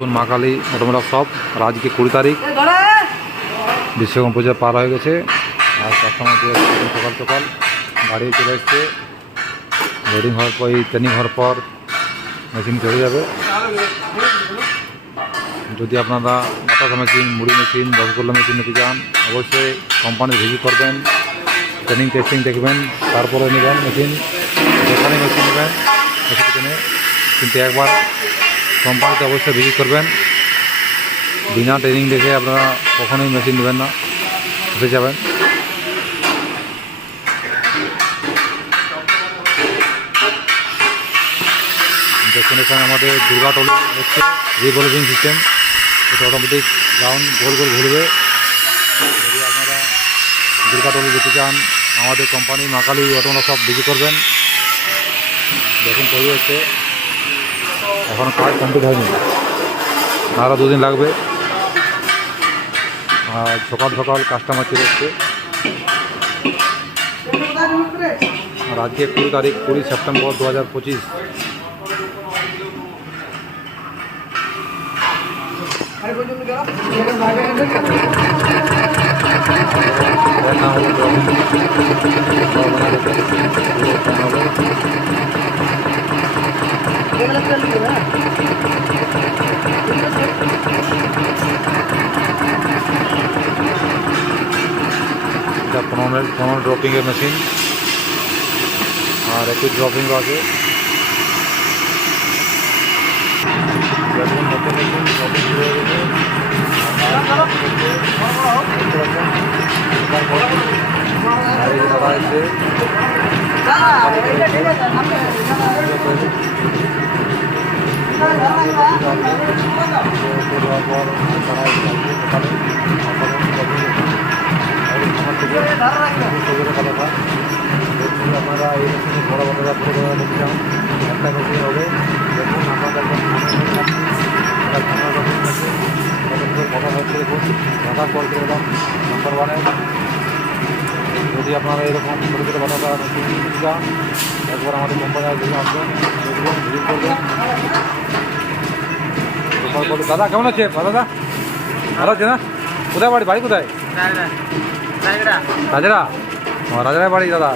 এখন মা Kali automotive shop আর আজকে 20 তারিখ বিশ্বকর্মা পূজা পার হয়ে গেছে আর কাস্টমার সকাল সকাল গাড়ি চলে এসছে। লোডিং হওয়ার পর ট্রেনিং হওয়ার পর মেশিন চলে যাবে। যদি আপনারা বাতাসা মেশিন, মুড়ি মেশিন, রসগোল্লা মেশিন নিতে চান অবশ্যই কোম্পানি ভিজিট করবেন, ট্রেনিং টেস্টিং দেখবেন, তারপরে নেবেন মেশিন। যেখানে মেশিন নেবেন মেশিন কিনে, কিন্তু একবার কোম্পানিতে অবশ্যই ভিজিট করবেন। বিনা ট্রেনিং দেখে আপনারা কখনোই মেশিন নেবেন না, ফেসে যাবেন। দেখুন এখানে আমাদের দুর্গাটলি হচ্ছে রিভলভিং সিস্টেম। এটা অটোমেটিক রাউন্ড গোল গোল ঘুরবে। যদি আপনারা দুর্গাটলি যেতে চান আমাদের কোম্পানি মা কালী অটোমোটিভ সব ভিজিট করবেন। দেখুন তৈরি হচ্ছে, এখন কাজ কমপ্লিট হয়নি, আরও 2 দিন লাগবে। আর সকাল সকাল কাস্টমার চলে এসছে। আর আজকে 20 তারিখ 20 সেপ্টেম্বর 2025। এটা 15 ড্রপিংয়ের মেশিন আর একটু ড্রপিং আছে। নতুন মেশিন ড্রপিং শুরু হয়ে গেছে। আপনারা এই মেশিনে বড় বড়রা পুরো দেখতে চান একটা মেশিন হবে। দেখুন আপনাদের কথা হচ্ছে, দেখুন ঢাকার পর কিরকম নাম্বার 1-এর। যদি আপনারা এরকম ছোটো ছোটো বাটাটা মেশিন নিতে চান একবার আমাদের কোম্পানি আসবেন, দেখবেন, ভিজিট করবেন। দাদা কেমন আছে? দাদা ভালো আছে না? কোথায় বাড়ি? বাড়ি কোথায়? রাজারা। রাজারা বাড়ি দাদা।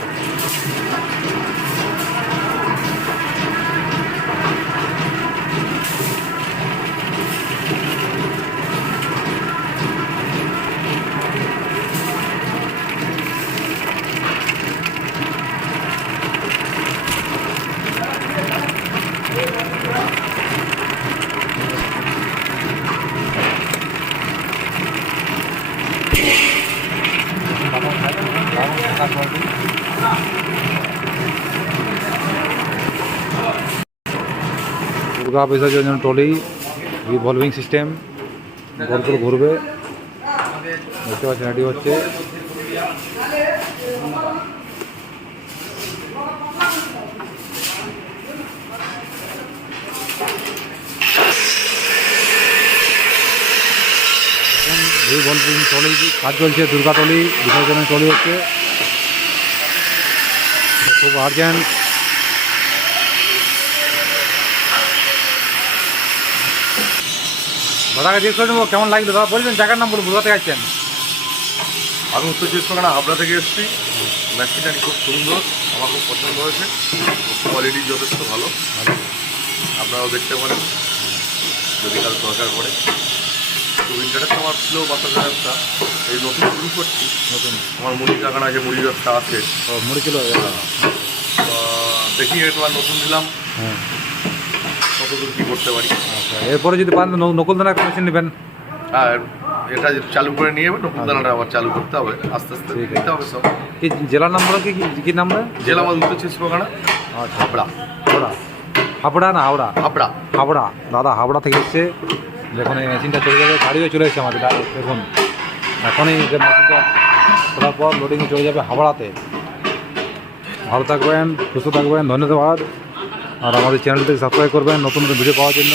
দুর্গা বিসর্জনের জন্য ট্রলি রিভলভিং সিস্টেম গোল করে ঘুরবে। দেখতে পাচ্ছেন রেডি হচ্ছে। রিভলভিং ট্রলি কাজ চলছে, দুর্গা ট্রলি বিসর্জনের ট্রলি হচ্ছে, খুব আর্জেন্ট। দাদাকে জিজ্ঞেস করে নেবো কেমন লাগলো। দাদা বলবেন জায়গার নাম বলুন, কোথা থেকে আসছেন? আমি উত্তর 24 পরগনা হাবড়া থেকে এসেছি। মেশিনটা খুব সুন্দর, আমার খুব পছন্দ হয়েছে। কোয়ালিটি যথেষ্ট ভালো, আপনারাও দেখতে পারেন যদি কারো দরকার পড়ে। তো ইন্টারেস্ট আমার ছিল বাচ্চাদের ব্যবসা, এই নতুন শুরু করছি। নতুন আমার মুড়ি কারখানা যে মুড়ি ব্যবসা আছে, মুড়ি ছিল দেখি একবার নতুন দিলাম, হ্যাঁ কতদূর কী করতে পারি। আচ্ছা, এরপরে যদি পান নকল দানা একটা মেশিন নেবেন। আর এটা চালু করে নিয়ে যাবে, নতুন দানাটা আবার চালু করতে হবে, আস্তে আস্তে নিতে হবে সব। কি জেলার নাম বলো, কি নাম? জেলা আমার উত্তর 24 পরগনা। আচ্ছা, হাবড়া। হাবড়া না হাওড়া? হাবড়া। হাবড়া। দাদা হাবড়া থেকে এসছে। যখন এই মেশিনটা চলে যাবে, গাড়িও চলে এসছে আমাদের। দেখুন এখনই যে মেশিনটা করার পর লোডিংয়ে চলে যাবে হাবড়াতে। ভালো থাকবেন, সুস্থ থাকবেন, ধন্যবাদ। আর আমাদের চ্যানেলটিকে সাবস্ক্রাইব করবেন নতুন নতুন ভিডিও পাওয়ার জন্য।